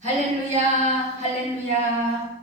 할렐루야, 할렐루야.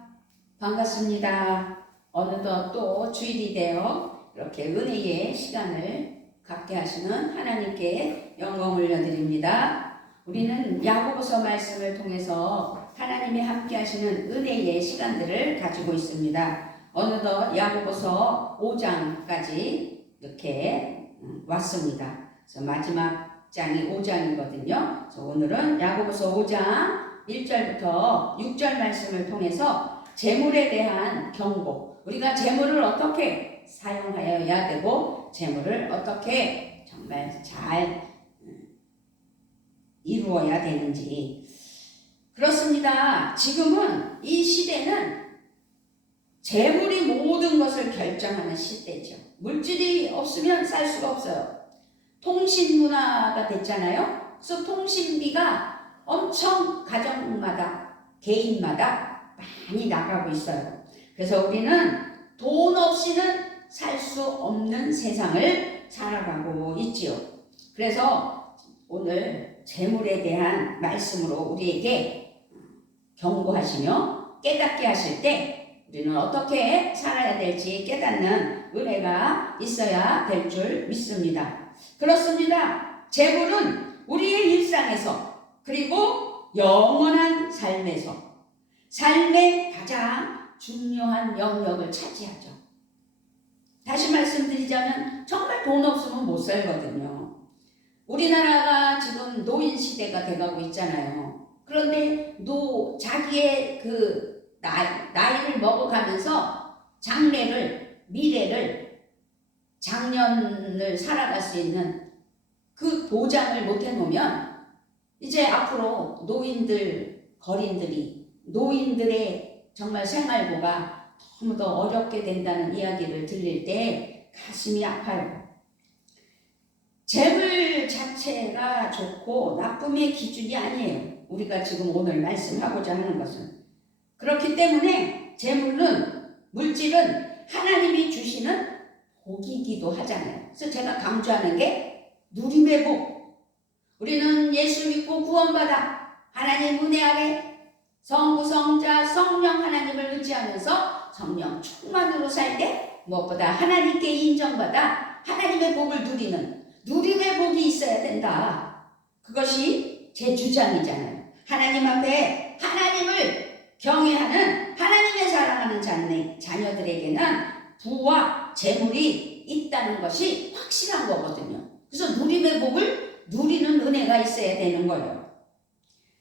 반갑습니다. 어느덧 또 주일이 되어 이렇게 은혜의 시간을 갖게 하시는 하나님께 영광 올려드립니다. 우리는 야고보서 말씀을 통해서 하나님이 함께 하시는 은혜의 시간들을 가지고 있습니다. 어느덧 야고보서 5장까지 이렇게 왔습니다. 그래서 마지막 장이 5장이거든요. 그래서 오늘은 야고보서 5장 1절부터 6절 말씀을 통해서 재물에 대한 경고, 우리가 재물을 어떻게 사용하여야 되고 재물을 어떻게 정말 잘 이루어야 되는지. 그렇습니다. 지금은 이 시대는 재물이 모든 것을 결정하는 시대죠. 물질이 없으면 살 수가 없어요. 통신 문화가 됐잖아요. 그래서 통신비가 엄청 가정마다, 개인마다 많이 나가고 있어요. 그래서 우리는 돈 없이는 살 수 없는 세상을 살아가고 있지요. 그래서 오늘 재물에 대한 말씀으로 우리에게 경고하시며 깨닫게 하실 때 우리는 어떻게 살아야 될지 깨닫는 은혜가 있어야 될 줄 믿습니다. 그렇습니다. 재물은 우리의 일상에서 그리고 영원한 삶에서 삶의 가장 중요한 영역을 차지하죠. 다시 말씀드리자면 정말 돈 없으면 못 살거든요. 우리나라가 지금 노인 시대가 돼가고 있잖아요. 그런데 자기의 그 나이를 먹어가면서 장래를, 미래를, 작년을 살아갈 수 있는 그 보장을 못 해놓으면 이제 앞으로 노인들의 정말 생활고가 너무 더 어렵게 된다는 이야기를 들릴 때 가슴이 아파요. 재물 자체가 좋고 나쁨의 기준이 아니에요. 우리가 지금 오늘 말씀하고자 하는 것은. 그렇기 때문에 물질은 하나님이 주시는 복이기도 하잖아요. 그래서 제가 강조하는 게 누림의 복. 우리는 예수 믿고 구원받아 하나님 은혜 아래 성부, 성자, 성령 하나님을 의지하면서 성령 충만으로 살 때 무엇보다 하나님께 인정받아 하나님의 복을 누림의 복이 있어야 된다. 그것이 제 주장이잖아요. 하나님 앞에 하나님을 경외하는, 하나님의 사랑하는 자녀들에게는 부와 재물이 있다는 것이 확실한 거거든요. 그래서 누림의 복을 누리는 은혜가 있어야 되는 거예요.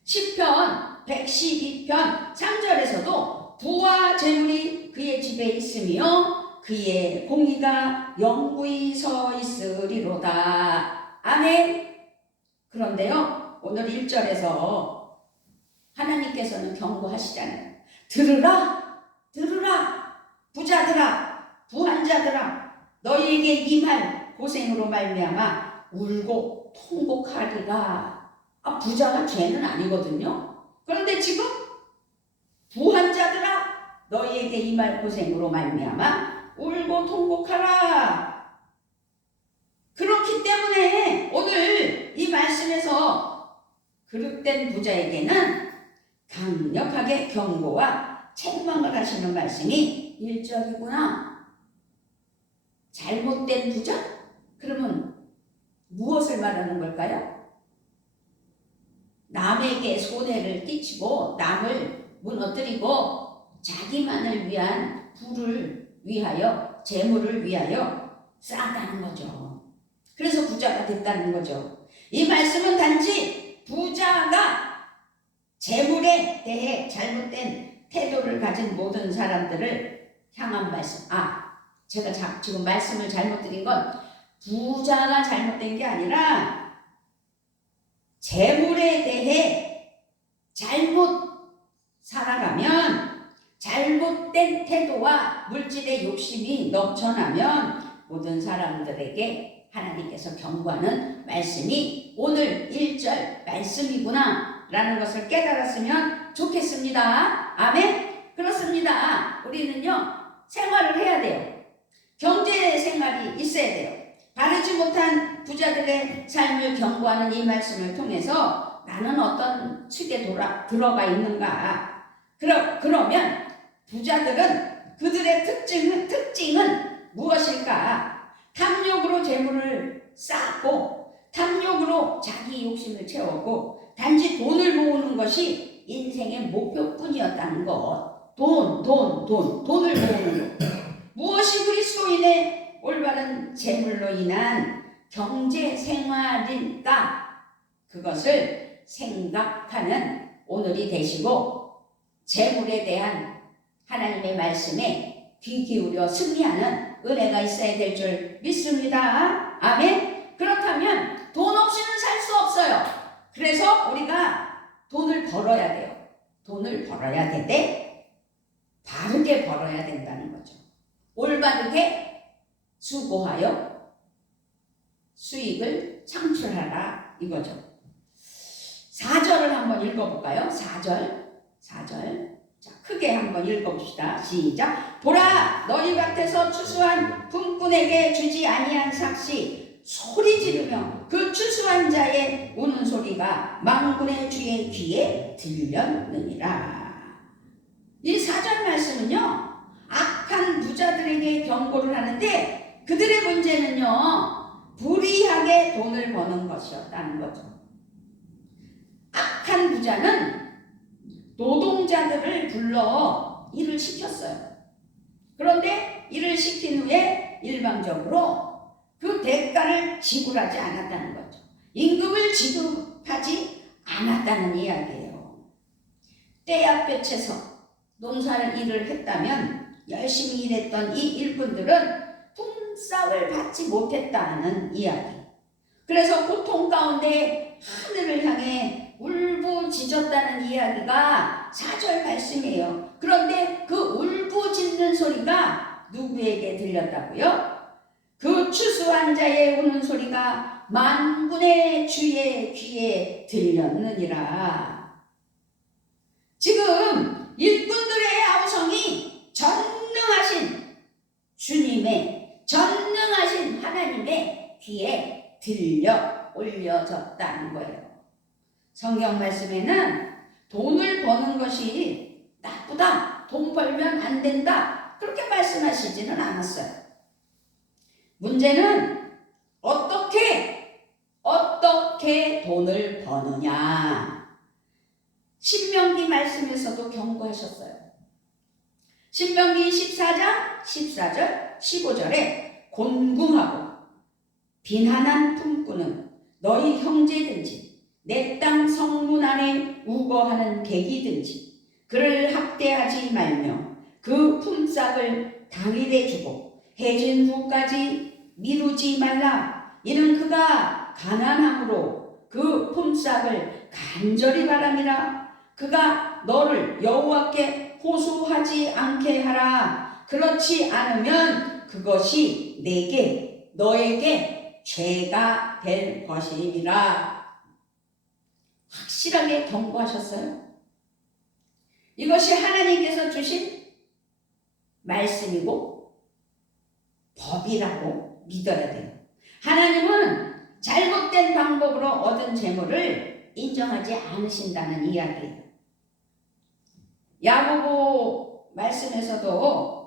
시편 112편 3절에서도 부와 재물이 그의 집에 있으며 그의 공의가 영구히 서 있으리로다. 아멘. 그런데요, 오늘 1절에서 하나님께서는 경고하시잖아요. 들으라 부자들아, 부한자들아, 너희에게 임할 고생으로 말미암아 울고 통곡하리라. 부자가 죄는 아니거든요. 그런데 지금 부한자들아, 너희에게 임할 고생으로 말미암아 울고 통곡하라. 그렇기 때문에 오늘 이 말씀에서 그릇된 부자에게는 강력하게 경고와 책망을 하시는 말씀이 1절이구나. 잘못된 부자? 그러면 무엇을 말하는 걸까요? 남에게 손해를 끼치고 남을 무너뜨리고 자기만을 위한 부를 위하여, 재물을 위하여 쌓았다는 거죠. 그래서 부자가 됐다는 거죠. 이 말씀은 단지 부자가 재물에 대해 잘못된 태도를 가진 모든 사람들을 향한 말씀. 제가 지금 말씀을 잘못 드린 건 부자가 잘못된 게 아니라 재물에 대해 잘못 살아가면, 잘못된 태도와 물질의 욕심이 넘쳐나면 모든 사람들에게 하나님께서 경고하는 말씀이 오늘 1절 말씀이구나 라는 것을 깨달았으면 좋겠습니다. 아멘. 그렇습니다. 우리는요, 생활을 해야 돼요. 경제 생활이 있어야 돼요. 바르지 못한 부자들의 삶을 경고하는 이 말씀을 통해서 나는 어떤 측에 들어가 있는가? 그러면 부자들은 그들의 특징은 무엇일까? 탐욕으로 재물을 쌓고 탐욕으로 자기 욕심을 채웠고 단지 돈을 모으는 것이 인생의 목표뿐이었다는 것. 돈을 모으는 것. 무엇이 그리스도인의 올바른 재물로 인한 경제 생활일까? 그것을 생각하는 오늘이 되시고 재물에 대한 하나님의 말씀에 귀 기울여 승리하는 은혜가 있어야 될 줄 믿습니다. 아멘. 그렇다면 돈 없이는 살 수 없어요. 그래서 우리가 돈을 벌어야 돼요. 돈을 벌어야 되되 바르게 벌어야 된다는 거죠. 올바르게 수고하여 수익을 창출하라 이거죠. 4절을 한번 읽어볼까요? 4절. 자, 크게 한번 읽어봅시다. 시작. 보라, 너희 밭에서 추수한 품꾼에게 주지 아니한 삭시 소리 지르며 그 추수한 자의 우는 소리가 만군의 주의 귀에 들렸느니라. 이 4절 말씀은요, 악한 부자들에게 경고를 하는데 그들의 문제는요, 불의하게 돈을 버는 것이었다는 거죠. 악한 부자는 노동자들을 불러 일을 시켰어요. 그런데 일을 시킨 후에 일방적으로 그 대가를 지불하지 않았다는 거죠. 임금을 지급하지 않았다는 이야기예요. 떼약볕에서 농사를 일을 했다면 열심히 일했던 이 일꾼들은 품삯을 받지 못했다는 이야기. 그래서 고통 가운데 하늘을 향해 울부짖었다는 이야기가 4절 말씀이에요. 그런데 그 울부짖는 소리가 누구에게 들렸다고요? 그 추수한 자의 우는 소리가 만군의 주의 귀에 들렸느니라. 지금 일꾼들의 아우성이 전능하신 주님의, 전능하신 하나님의 귀에 들려 올려졌다는 거예요. 성경 말씀에는 돈을 버는 것이 나쁘다, 돈 벌면 안 된다, 그렇게 말씀하시지는 않았어요. 문제는 어떻게 돈을 버느냐. 신명기 말씀에서도 경고하셨어요. 신명기 14장 14절 15절에 곤궁하고 빈한한 품꾼은 너희 형제든지 내 땅 성문 안에 우거하는 객이든지 그를 학대하지 말며 그 품삯을 당일에 주고 해진 후까지 미루지 말라. 이는 그가 가난함으로 그 품삯을 간절히 바람이라. 그가 너를 여호와께 호소하지 않게 하라. 그렇지 않으면 그것이 너에게 죄가 될 것이니라. 확실하게 경고하셨어요. 이것이 하나님께서 주신 말씀이고 법이라고 믿어야 돼요. 하나님은 잘못된 방법으로 얻은 재물을 인정하지 않으신다는 이야기예요. 야고보 말씀에서도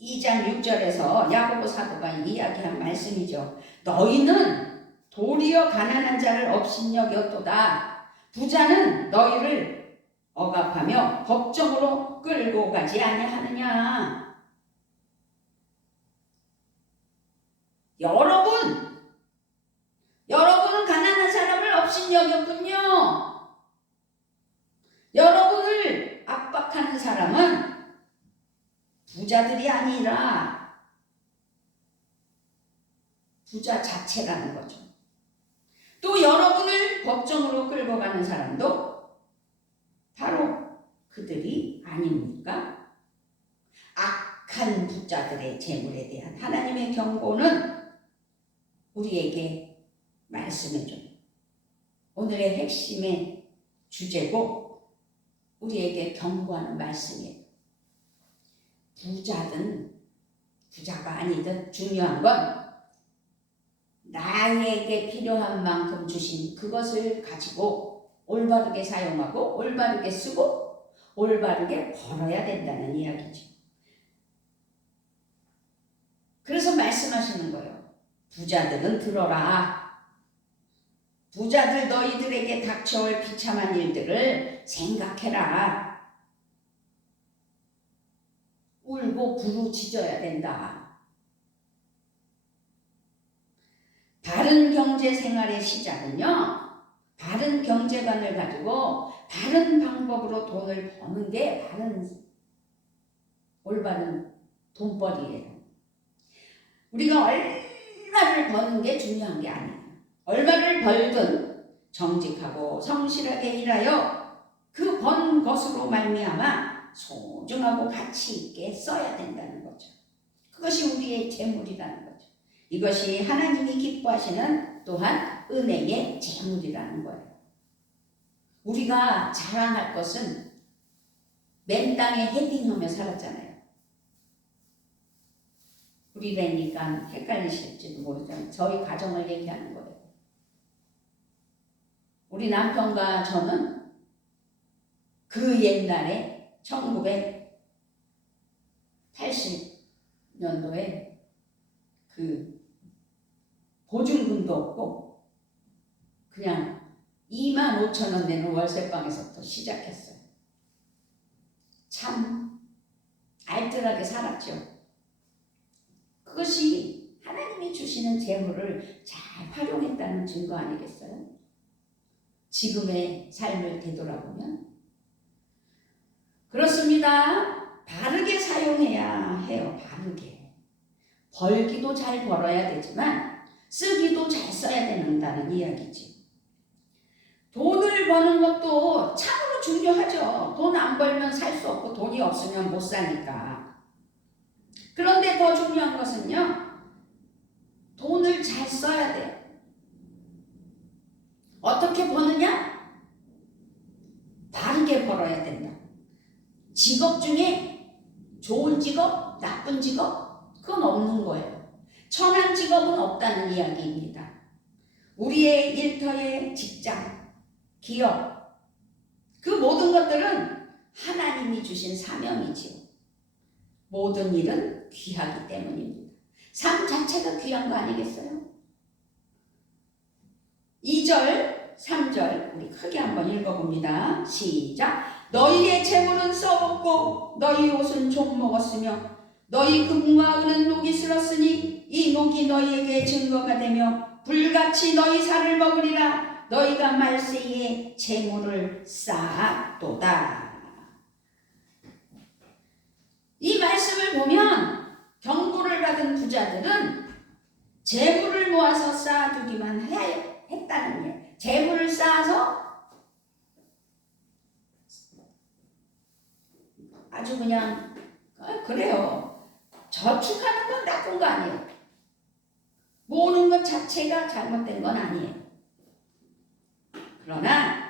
2장 6절에서 야고보 사도가 이야기한 말씀이죠. 너희는 도리어 가난한 자를 업신여겼도다. 부자는 너희를 억압하며 법정으로 끌고 가지 아니하느냐. 여러분은 가난한 사람을 업신여겼군요. 여러분을 압박하는 사람은 부자들이 아니라 부자 자체라는 거죠. 또 여러분을 법정으로 끌고 가는 사람도 바로 그들이 아닙니까? 악한 부자들의 재물에 대한 하나님의 경고는 우리에게 말씀해줘요. 오늘의 핵심의 주제고 우리에게 경고하는 말씀이에요. 부자든 부자가 아니든 중요한 건 나에게 필요한 만큼 주신 그것을 가지고 올바르게 사용하고 올바르게 쓰고 올바르게 벌어야 된다는 이야기죠. 그래서 말씀하시는 거예요. 부자들은 들어라. 부자들 너희들에게 닥쳐올 비참한 일들을 생각해라. 울고 부르짖어야 된다. 바른 경제 생활의 시작은요, 바른 경제관을 가지고 바른 방법으로 돈을 버는 게 올바른 돈벌이에요. 우리가 얼마를 버는 게 중요한 게 아니에요. 얼마를 벌든 정직하고 성실하게 일하여 그 번 것으로 말미암아 소중하고 가치 있게 써야 된다는 거죠. 그것이 우리의 재물이라는 거죠. 이것이 하나님이 기뻐하시는 또한 은혜의 재물이라는 거예요. 우리가 자랑할 것은 맨 땅에 헤딩하며 살았잖아요. 우리라니까 헷갈리실지도 모르죠. 저희 가정을 얘기하는 거예요. 우리 남편과 저는 그 옛날에 1980년도에 그 보증금도 없고 그냥 25,000원 내는 월세방에서부터 시작했어요. 참 알뜰하게 살았죠. 그것이 하나님이 주시는 재물을 잘 활용했다는 증거 아니겠어요? 지금의 삶을 되돌아보면 그렇습니다. 바르게 사용해야 해요. 바르게. 벌기도 잘 벌어야 되지만 쓰기도 잘 써야 된다는 이야기지. 돈을 버는 것도 참으로 중요하죠. 돈 안 벌면 살 수 없고 돈이 없으면 못 사니까. 그런데 더 중요한 것은요, 돈을 잘 써야 돼요. 어떻게 버느냐? 바르게 벌어야 된다. 직업 중에 좋은 직업, 나쁜 직업, 그건 없는 거예요. 천한 직업은 없다는 이야기입니다. 우리의 일터의 직장, 기업, 그 모든 것들은 하나님이 주신 사명이지요. 모든 일은 귀하기 때문입니다. 삶 자체가 귀한 거 아니겠어요? 2절, 3절 우리 크게 한번 읽어봅니다. 시작. 너희의 재물은 썩었고 너희 옷은 좀 먹었으며 너희 금과 은은 녹이 슬었으니 이 녹이 너희에게 증거가 되며 불같이 너희 살을 먹으리라. 너희가 말세에 재물을 쌓았도다. 이 말씀을 보면 경고를 받은 부자들은 재물을 모아서 쌓아두기만 했다는 거예요. 재물을 쌓아서 아주 그냥 그래요. 저축하는 건 나쁜 거 아니에요. 모으는 것 자체가 잘못된 건 아니에요. 그러나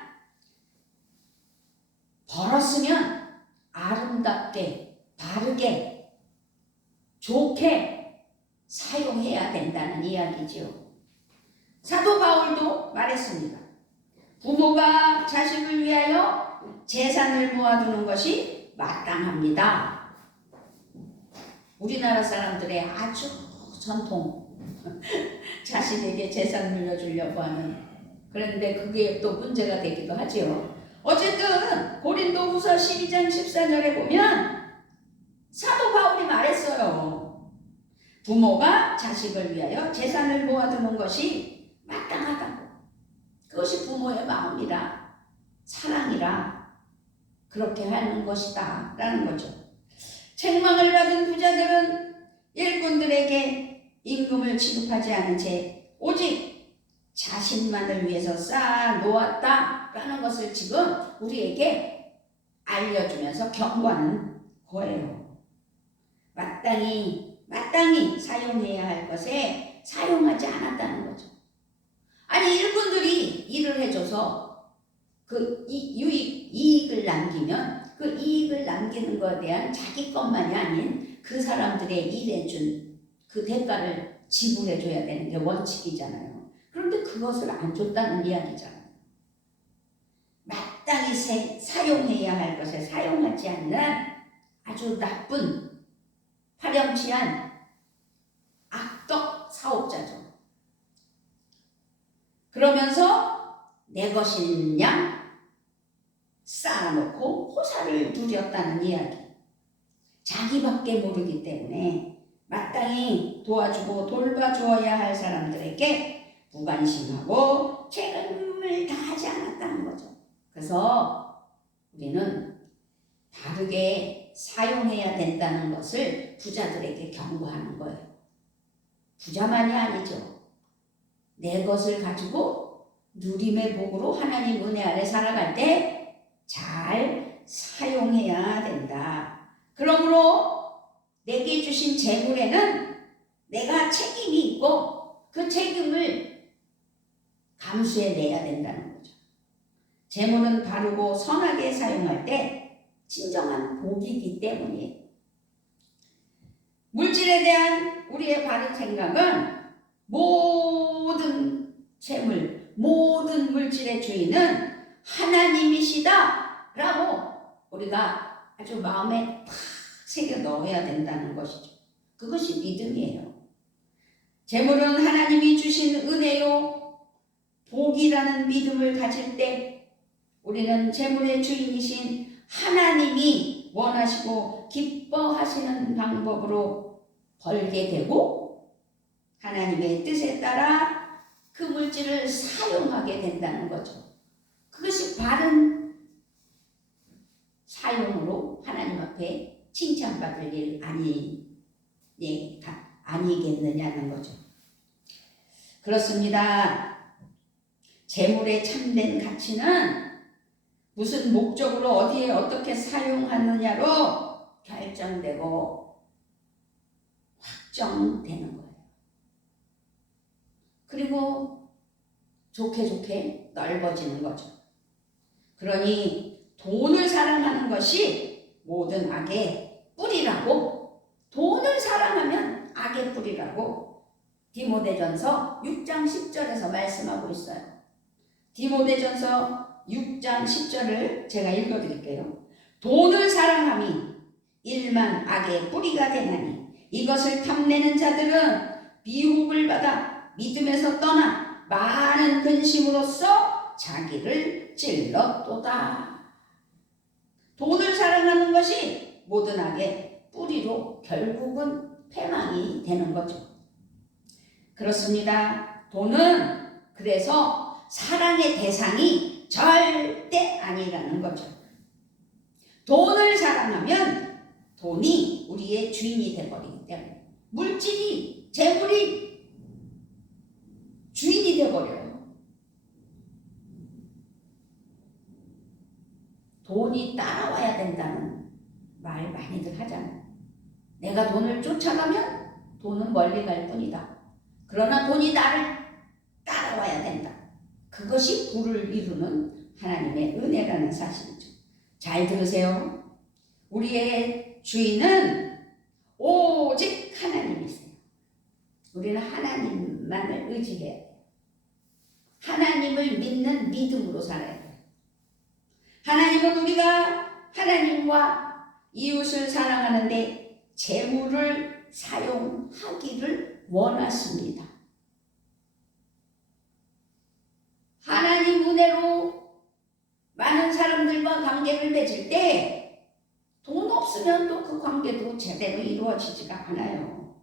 벌었으면 아름답게, 바르게, 좋게 사용해야 된다는 이야기죠. 사도 바울도 말했습니다. 부모가 자식을 위하여 재산을 모아두는 것이 마땅합니다. 우리나라 사람들의 아주 전통 자식에게 재산 물려주려고 하는, 그런데 그게 또 문제가 되기도 하죠. 어쨌든 고린도후서 12장 14절에 보면 사도 바울이 말했어요. 부모가 자식을 위하여 재산을 모아두는 것이 마땅하다고. 그것이 부모의 마음이라, 사랑이라 그렇게 하는 것이다 라는 거죠. 책망을 받은 부자들은 일꾼들에게 임금을 지급하지 않은 채 오직 자신만을 위해서 쌓아 놓았다 라는 것을 지금 우리에게 알려주면서 경고하는 거예요. 마땅히 사용해야 할 것에 사용하지 않았다는 거죠. 아니, 일꾼들이 일을 해줘서 그 이익을 남기면 그 이익을 남기는 것에 대한 자기 것만이 아닌 그 사람들의 일해준 그 대가를 지불해줘야 되는 게 원칙이잖아요. 그런데 그것을 안 줬다는 이야기잖아요. 마땅히 사용해야 할 것에 사용하지 않는 아주 나쁜 파렴치한 악덕 사업자죠. 그러면서 내 것인 양 쌓아놓고 호사를 누렸다는 이야기. 자기밖에 모르기 때문에 마땅히 도와주고 돌봐주어야 할 사람들에게 무관심하고 책임을 다하지 않았다는 거죠. 그래서 우리는 바르게 사용해야 된다는 것을 부자들에게 경고하는 거예요. 부자만이 아니죠. 내 것을 가지고 누림의 복으로 하나님 은혜 아래 살아갈 때 잘 사용해야 된다. 그러므로 내게 주신 재물에는 내가 책임이 있고 그 책임을 감수해내야 된다는 거죠. 재물은 바르고 선하게 사용할 때 진정한 복이기 때문이에요. 물질에 대한 우리의 바른 생각은 모든 재물, 모든 물질의 주인은 하나님이시다 라고 우리가 아주 마음에 팍 새겨 넣어야 된다는 것이죠. 그것이 믿음이에요. 재물은 하나님이 주신 은혜요 복이라는 믿음을 가질 때 우리는 재물의 주인이신 하나님이 원하시고 기뻐하시는 방법으로 벌게 되고 하나님의 뜻에 따라 그 물질을 사용하게 된다는 거죠. 그것이 바른 사용으로 하나님 앞에 칭찬받을 일 아니겠느냐는 거죠. 그렇습니다. 재물의 참된 가치는 무슨 목적으로 어디에 어떻게 사용하느냐로 결정되고 확정되는 거예요. 그리고 좋게 넓어지는 거죠. 그러니 돈을 사랑하는 것이 모든 악의 뿌리라고, 돈을 사랑하면 악의 뿌리라고 디모데전서 6장 10절에서 말씀하고 있어요. 디모데전서 6장 10절을 제가 읽어드릴게요. 돈을 사랑함이 일만 악의 뿌리가 되나니 이것을 탐내는 자들은 미혹을 받아 믿음에서 떠나 많은 근심으로써 자기를 찔렀도다. 돈을 사랑하는 것이 모든 악의 뿌리로 결국은 패망이 되는 거죠. 그렇습니다. 돈은 그래서 사랑의 대상이 절대 아니라는 거죠. 돈을 사랑하면 돈이 우리의 주인이 되어버리기 때문에 물질이, 재물이 주인이 되어버려요. 돈이 따라와야 된다는 말 많이들 하잖아요. 내가 돈을 쫓아가면 돈은 멀리 갈 뿐이다. 그러나 돈이 나를 따라와야 된다. 그것이 부를 이루는 하나님의 은혜라는 사실이죠. 잘 들으세요. 우리의 주인은 오직 하나님이세요. 우리는 하나님만을 의지해야 돼요. 하나님을 믿는 믿음으로 살아야 돼요. 하나님은 우리가 하나님과 이웃을 사랑하는데 재물을 사용하기를 원하십니다. 하나님 은혜로 많은 사람들과 관계를 맺을 때 돈 없으면 또 그 관계도 제대로 이루어지지가 않아요.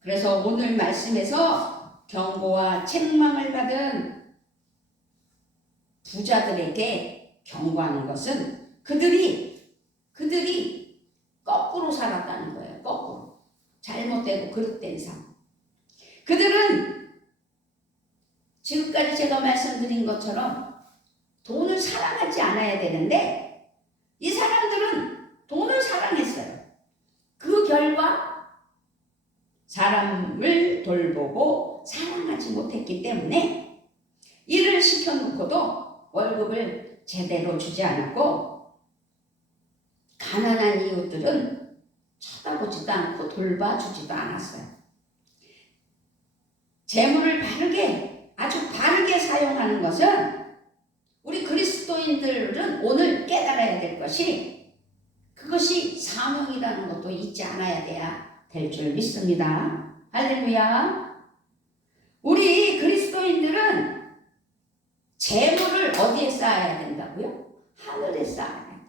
그래서 오늘 말씀에서 경고와 책망을 받은 부자들에게 경고하는 것은 그들이 거꾸로 살았다는 거예요. 거꾸로. 잘못되고 그릇된 삶. 그들은 지금까지 제가 말씀드린 것처럼 돈을 사랑하지 않아야 되는데 이 사람들은 돈을 사랑했어요. 그 결과 사람을 돌보고 사랑하지 못했기 때문에 일을 시켜놓고도 월급을 제대로 주지 않았고 가난한 이웃들은 쳐다보지도 않고 돌봐주지도 않았어요. 재물을 아주 바르게 사용하는 것은 우리 그리스도인들은 오늘 깨달아야 될 것이 그것이 사명이라는 것도 잊지 않아야 돼야 될 줄 믿습니다. 할렐루야. 우리 그리스도인들은 재물을 어디에 쌓아야 된다고요? 하늘에 쌓아야 돼요.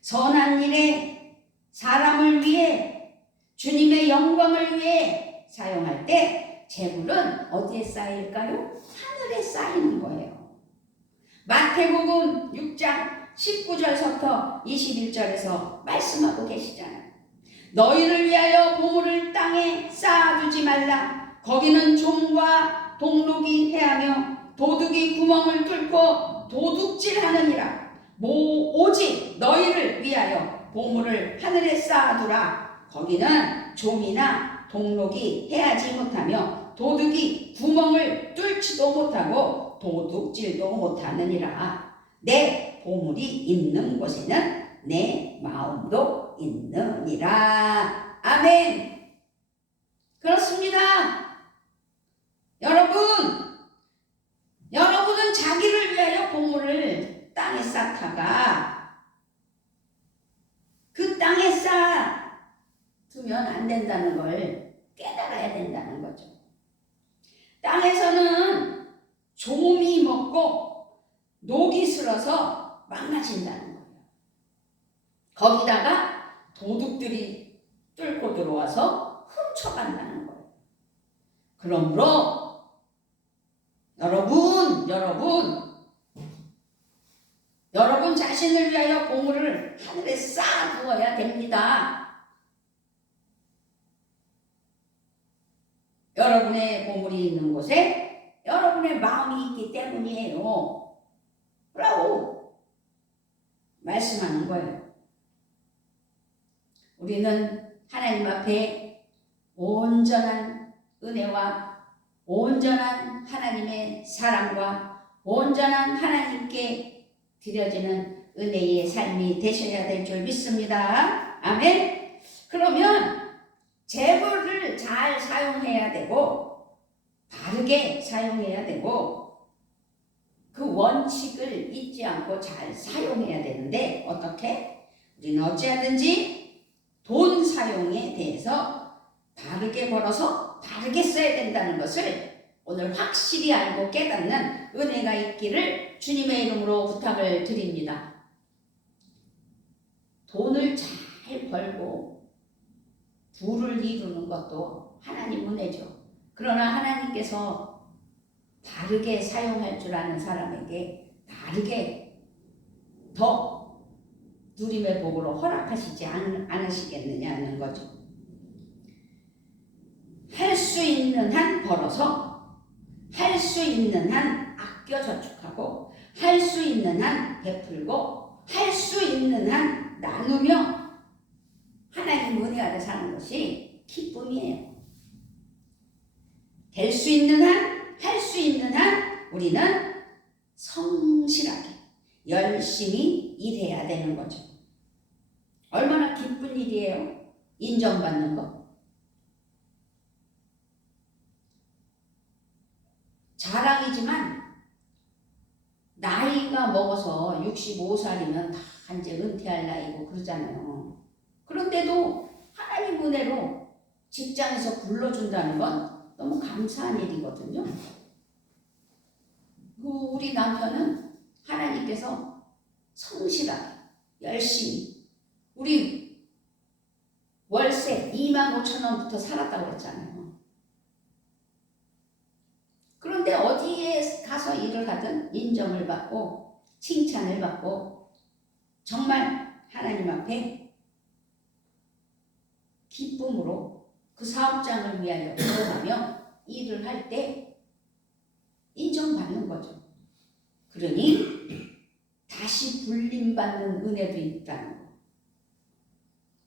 선한 일에 사람을 위해 주님의 영광을 위해 사용할 때 재물은 어디에 쌓일까요? 하늘에 쌓이는 거예요. 마태복음 6장 19절부터 21절에서 말씀하고 계시잖아요. 너희를 위하여 보물을 땅에 쌓아두지 말라. 거기는 좀과 동록이 해하며 도둑이 구멍을 뚫고 도둑질하느니라. 오직 너희를 위하여 보물을 하늘에 쌓아두라. 거기는 좀이나 동록이 해하지 못하며 도둑이 구멍을 뚫지도 못하고 도둑질도 못하느니라. 내 보물이 있는 곳에는 내 마음도 있느니라. 아멘. 그렇습니다. 여러분은 자기를 위하여 보물을 땅에 쌓다가 그 땅에 쌓아두면 안 된다는 걸 깨달아야 된다는 거죠. 땅에서는 좀이 먹고 녹이 슬어서 망가진다는 거예요. 거기다가 도둑들이 뚫고 들어와서 훔쳐간다는 거예요. 그러므로 여러분 자신을 위하여 보물을 하늘에 쌓아두어야 됩니다. 여러분의 보물이 있는 곳에 여러분의 마음이 있기 때문이에요. 라고 말씀하는 거예요. 우리는 하나님 앞에 온전한 은혜와 온전한 하나님의 사랑과 온전한 하나님께 드려지는 은혜의 삶이 되셔야 될 줄 믿습니다. 아멘. 그러면 재물을 잘 사용해야 되고 바르게 사용해야 되고 그 원칙을 잊지 않고 잘 사용해야 되는데 어떻게? 우리는 어찌하든지 돈 사용에 대해서 바르게 벌어서 바르게 써야 된다는 것을 오늘 확실히 알고 깨닫는 은혜가 있기를 주님의 이름으로 부탁을 드립니다. 돈을 잘 벌고 부를 이루는 것도 하나님 은혜죠. 그러나 하나님께서 바르게 사용할 줄 아는 사람에게 바르게 더 누림의 복으로 허락하시지 않으시겠느냐는 거죠. 할 수 있는 한 벌어서 할 수 있는 한 아껴 저축하고 할 수 있는 한 베풀고 할 수 있는 한 나누며 하나님 은혜 아래 사는 것이 기쁨이에요. 될 수 있는 한, 할 수 있는 한 우리는 성실하게 열심히 일해야 되는 거죠. 얼마나 기쁜 일이에요. 인정받는 거. 자랑이지만 나이가 먹어서 65살이면 다 이제 은퇴할 나이고 그러잖아요. 그런데도 하나님 은혜로 직장에서 불러준다는 건 너무 감사한 일이거든요. 우리 남편은 하나님께서 성실하게 열심히 우리 월세 25,000원부터 살았다고 그랬잖아요. 그런데 어디에 가서 일을 하든 인정을 받고 칭찬을 받고 정말 하나님 앞에 기쁨으로 그 사업장을 위하여 기도하며 일을 할 때 인정받는 거죠. 그러니 다시 불림받는 은혜도 있다는 거.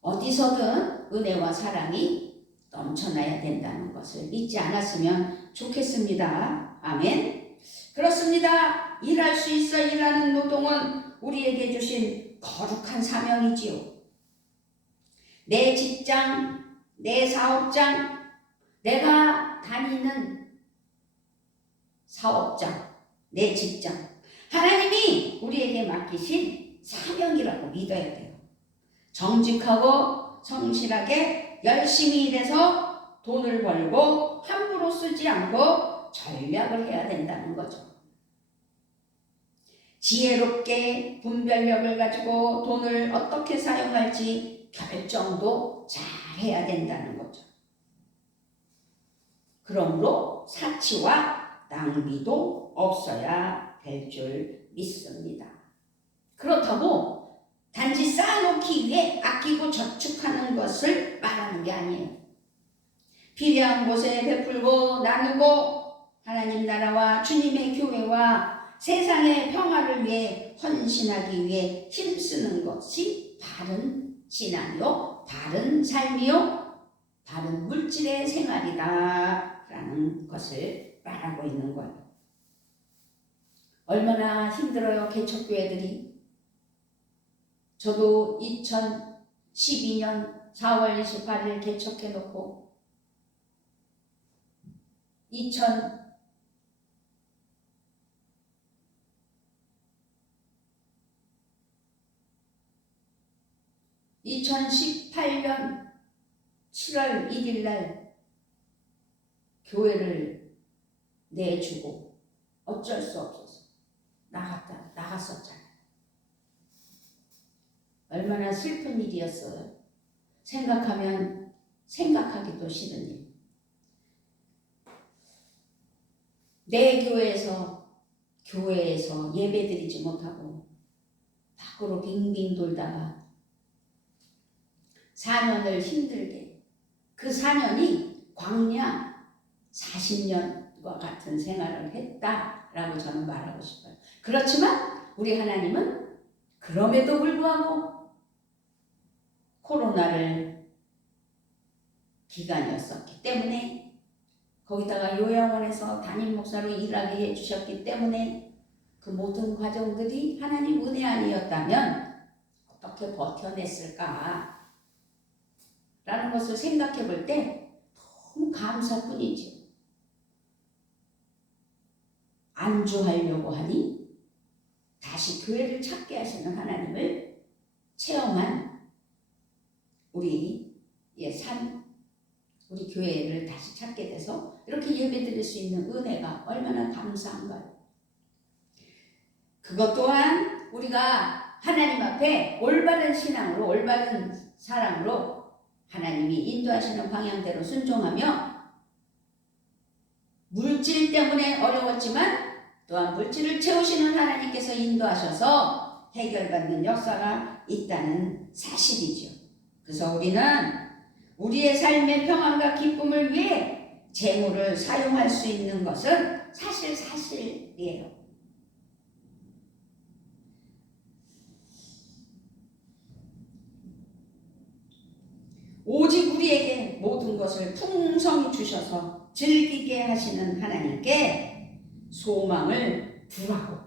어디서든 은혜와 사랑이 넘쳐나야 된다는 것을 잊지 않았으면 좋겠습니다. 아멘. 그렇습니다. 일할 수 있어 일하는 노동은 우리에게 주신 거룩한 사명이지요. 내 직장, 내 사업장, 내가 다니는 사업장, 내 직장, 하나님이 우리에게 맡기신 사명이라고 믿어야 돼요. 정직하고 성실하게 열심히 일해서 돈을 벌고 함부로 쓰지 않고 전략을 해야 된다는 거죠. 지혜롭게 분별력을 가지고 돈을 어떻게 사용할지 결정도 잘 해야 된다는 거죠. 그러므로 사치와 낭비도 없어야 될 줄 믿습니다. 그렇다고 단지 쌓아놓기 위해 아끼고 저축하는 것을 말하는 게 아니에요. 필요한 곳에 베풀고 나누고 하나님 나라와 주님의 교회와 세상의 평화를 위해 헌신하기 위해 힘쓰는 것이 바른 신앙이요, 바른 삶이요, 바른 물질의 생활이다 라는 것을 말하고 있는 거예요. 얼마나 힘들어요, 개척교회들이. 저도 2012년 4월 28일 개척해놓고 2018년 7월 1일 날 교회를 내주고 어쩔 수 없어서 나갔었잖아요. 얼마나 슬픈 일이었어요. 생각하면 생각하기도 싫은 일. 내 교회에서 예배드리지 못하고 밖으로 빙빙 돌다가 4년을 힘들게, 그 4년이 광야 40년과 같은 생활을 했다라고 저는 말하고 싶어요. 그렇지만 우리 하나님은 그럼에도 불구하고 코로나를 기간이었었기 때문에, 거기다가 요양원에서 담임 목사로 일하게 해주셨기 때문에 그 모든 과정들이 하나님 은혜 아니었다면 어떻게 버텨냈을까 라는 것을 생각해 볼 때 너무 감사뿐이죠. 안주하려고 하니 다시 교회를 찾게 하시는 하나님을 체험한 우리의 삶, 우리 교회를 다시 찾게 돼서 이렇게 예배드릴 수 있는 은혜가 얼마나 감사한가요. 그것 또한 우리가 하나님 앞에 올바른 신앙으로, 올바른 사랑으로 하나님이 인도하시는 방향대로 순종하며 물질 때문에 어려웠지만 또한 물질을 채우시는 하나님께서 인도하셔서 해결받는 역사가 있다는 사실이죠. 그래서 우리는 우리의 삶의 평안과 기쁨을 위해 재물을 사용할 수 있는 것은 사실이에요. 오직 우리에게 모든 것을 풍성히 주셔서 즐기게 하시는 하나님께 소망을 두라고.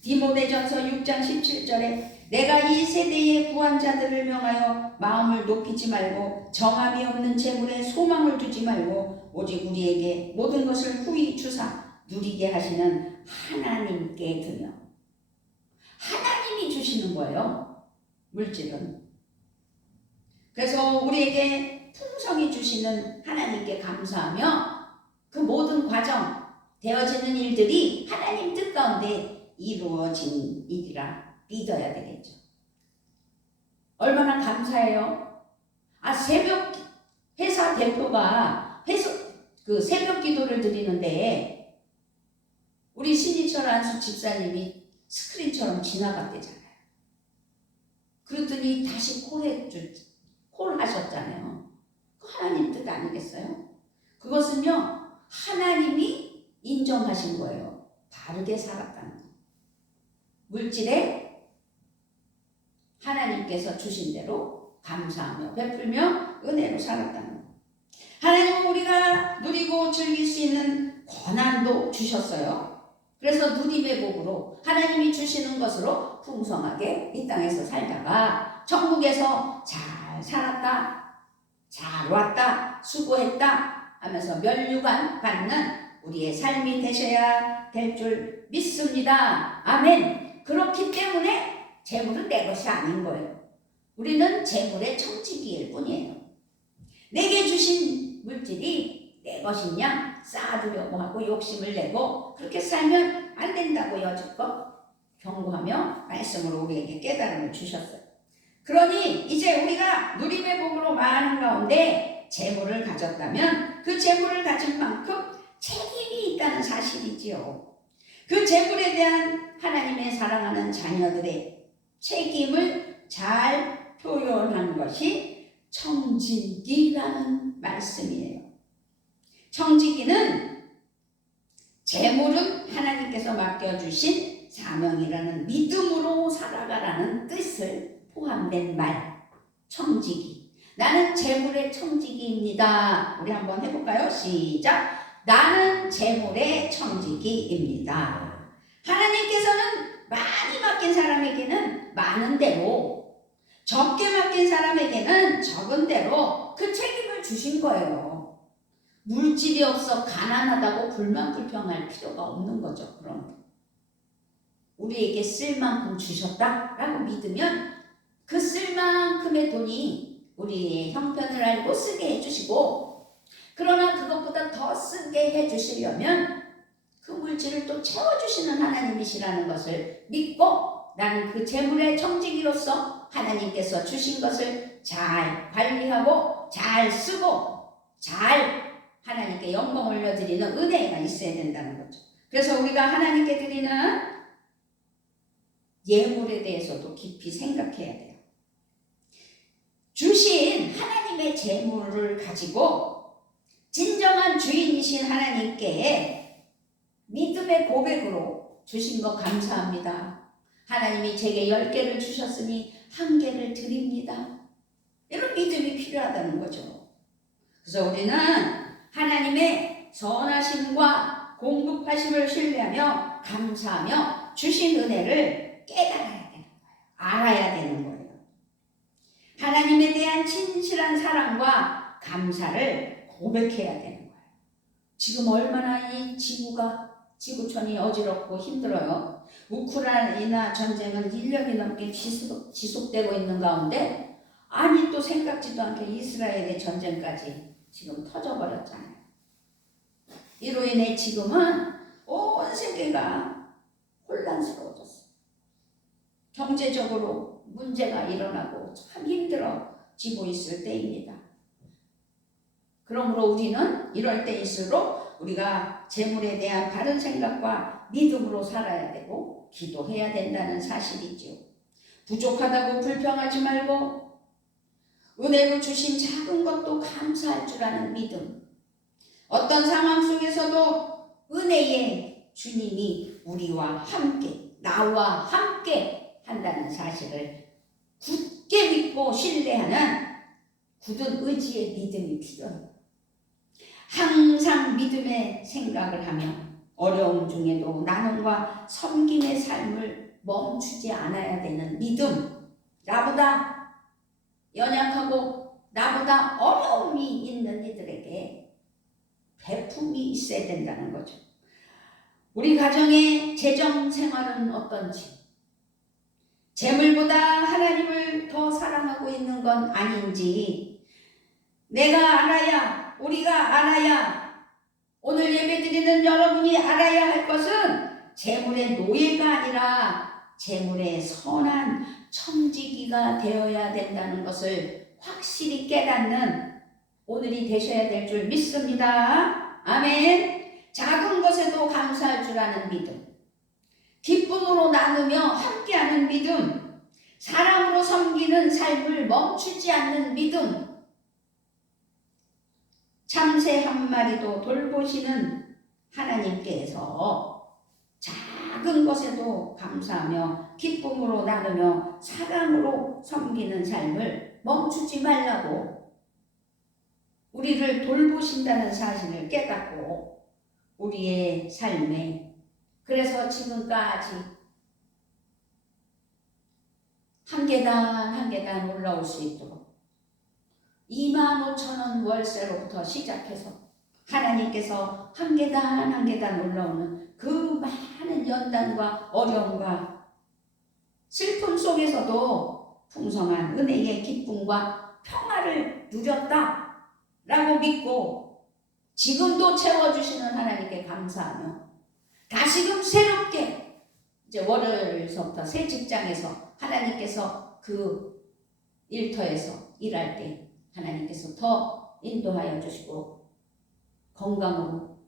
디모데전서 6장 17절에 내가 이 세대의 구원자들을 명하여 마음을 높이지 말고 정함이 없는 재물에 소망을 두지 말고 오직 우리에게 모든 것을 후히 주사 누리게 하시는 하나님께 두며. 하나님이 주시는 거예요, 물질은. 그래서 우리에게 풍성히 주시는 하나님께 감사하며 그 모든 과정, 되어지는 일들이 하나님 뜻 가운데 이루어진 일이라 믿어야 되겠죠. 얼마나 감사해요. 회사 대표가 새벽 기도를 드리는데 우리 신희철 안수 집사님이 스크린처럼 지나갔대잖아요. 그랬더니 다시 콜하셨잖아요. 그 하나님 뜻 아니겠어요? 그것은요, 하나님이 인정하신 거예요. 바르게 살았다는 거. 물질에 하나님께서 주신 대로 감사하며 베풀며 은혜로 살았다는 거. 하나님은 우리가 누리고 즐길 수 있는 권한도 주셨어요. 그래서 누림의 복으로 하나님이 주시는 것으로 풍성하게 이 땅에서 살다가 천국에서 잘 살았다, 잘 왔다, 수고했다 하면서 면류관 받는 우리의 삶이 되셔야 될 줄 믿습니다. 아멘. 그렇기 때문에 재물은 내 것이 아닌 거예요. 우리는 재물의 청지기일 뿐이에요. 내게 주신 물질이 내 것이냐 쌓아두려고 하고 욕심을 내고 그렇게 살면 안 된다고 여지껏 경고하며 말씀으로 우리에게 깨달음을 주셨어요. 그러니 이제 우리가 누림의 복으로 많은 가운데 재물을 가졌다면 그 재물을 가진 만큼 책임이 있다는 사실이지요. 그 재물에 대한 하나님의 사랑하는 자녀들의 책임을 잘 표현한 것이 청지기라는 말씀이에요. 청지기는 재물은 하나님께서 맡겨주신 사명이라는 믿음으로 살아가라는 뜻을 포함된 말, 청지기. 나는 재물의 청지기입니다. 우리 한번 해볼까요? 시작. 나는 재물의 청지기입니다. 하나님께서는 많이 맡긴 사람에게는 많은 대로, 적게 맡긴 사람에게는 적은 대로 그 책임을 주신 거예요. 물질이 없어 가난하다고 불만불평할 필요가 없는 거죠. 그럼 우리에게 쓸 만큼 주셨다라고 믿으면 그 쓸 만큼의 돈이 우리의 형편을 알고 쓰게 해주시고, 그러나 그것보다 더 쓰게 해주시려면 그 물질을 또 채워주시는 하나님이시라는 것을 믿고 나는 그 재물의 청지기로서 하나님께서 주신 것을 잘 관리하고 잘 쓰고 잘 하나님께 영광 올려드리는 은혜가 있어야 된다는 거죠. 그래서 우리가 하나님께 드리는 예물에 대해서도 깊이 생각해야 돼요. 주신 하나님의 재물을 가지고 진정한 주인이신 하나님께 믿음의 고백으로 주신 거 감사합니다. 하나님이 제게 10개를 주셨으니 1개를 드립니다. 이런 믿음이 필요하다는 거죠. 그래서 우리는 하나님의 선하심과 공급하심을 신뢰하며 감사하며 주신 은혜를 깨달아야 되는 거예요. 알아야 되는 거예요. 하나님에 대한 진실한 사랑과 감사를 고백해야 되는 거예요. 지금 얼마나 이 지구촌이 어지럽고 힘들어요. 우크라이나 전쟁은 1년이 넘게 지속되고 있는 가운데 아니 또 생각지도 않게 이스라엘의 전쟁까지 지금 터져버렸잖아요. 이로 인해 지금은 온 세계가 혼란스러워졌어요. 경제적으로 문제가 일어나고 참 힘들어지고 있을 때입니다. 그러므로 우리는 이럴 때일수록 우리가 재물에 대한 바른 생각과 믿음으로 살아야 되고 기도해야 된다는 사실이죠. 부족하다고 불평하지 말고 은혜로 주신 작은 것도 감사할 줄 아는 믿음. 어떤 상황 속에서도 은혜의 주님이 우리와 함께, 나와 함께 한다는 사실을 굳게 믿고 신뢰하는 굳은 의지의 믿음이 필요해요. 항상 믿음의 생각을 하며 어려움 중에도 나눔과 섬김의 삶을 멈추지 않아야 되는 믿음. 나보다 연약하고 나보다 어려움이 있는 이들에게 베품이 있어야 된다는 거죠. 우리 가정의 재정 생활은 어떤지, 재물보다 하나님을 더 사랑하고 있는 건 아닌지 내가 알아야, 우리가 알아야, 오늘 예배드리는 여러분이 알아야 할 것은 재물의 노예가 아니라 재물의 선한 청지기가 되어야 된다는 것을 확실히 깨닫는 오늘이 되셔야 될 줄 믿습니다. 아멘. 작은 것에도 감사할 줄 아는 믿음, 기쁨으로 나누며 함께하는 믿음, 사랑으로 섬기는 삶을 멈추지 않는 믿음, 참새 한 마리도 돌보시는 하나님께서 작은 것에도 감사하며 기쁨으로 나누며 사랑으로 섬기는 삶을 멈추지 말라고 우리를 돌보신다는 사실을 깨닫고 우리의 삶에, 그래서 지금까지 한 계단 한 계단 올라올 수 있도록 25,000원 월세로부터 시작해서 하나님께서 한 계단 한 계단 올라오는 그 많은 연단과 어려움과 슬픔 속에서도 풍성한 은혜의 기쁨과 평화를 누렸다라고 믿고 지금도 채워주시는 하나님께 감사하며 다시금 새롭게 이제 월요일서부터 새 직장에서 하나님께서 그 일터에서 일할 때 하나님께서 더 인도하여 주시고 건강으로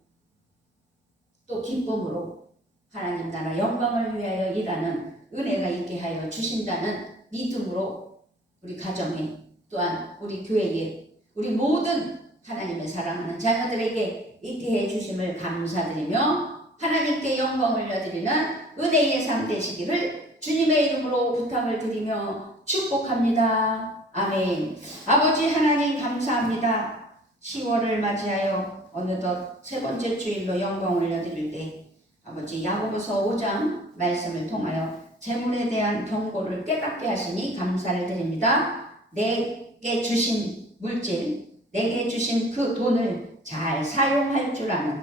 또 기쁨으로 하나님 나라 영광을 위하여 일하는 은혜가 있게 하여 주신다는 믿음으로 우리 가정에 또한 우리 교회에 우리 모든 하나님의 사랑하는 자녀들에게 있게 해주심을 감사드리며 하나님께 영광을 올려드리는 은혜의 삶 되시기를 주님의 이름으로 부탁을 드리며 축복합니다. 아멘. 아버지 하나님 감사합니다. 10월을 맞이하여 어느덧 세 번째 주일로 영광을 올려드릴 때 아버지 야고보서 5장 말씀을 통하여 재물에 대한 경고를 깨닫게 하시니 감사를 드립니다. 내게 주신 물질, 내게 주신 그 돈을 잘 사용할 줄 아는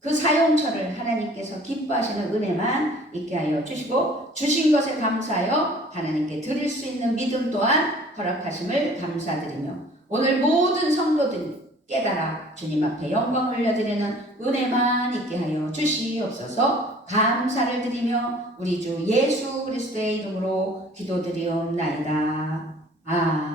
그 사용처를 하나님께서 기뻐하시는 은혜만 있게 하여 주시고 주신 것에 감사하여 하나님께 드릴 수 있는 믿음 또한 허락하심을 감사드리며 오늘 모든 성도들이 깨달아 주님 앞에 영광을 올려드리는 은혜만 있게 하여 주시옵소서. 감사를 드리며 우리 주 예수 그리스도의 이름으로 기도드리옵나이다. 아멘.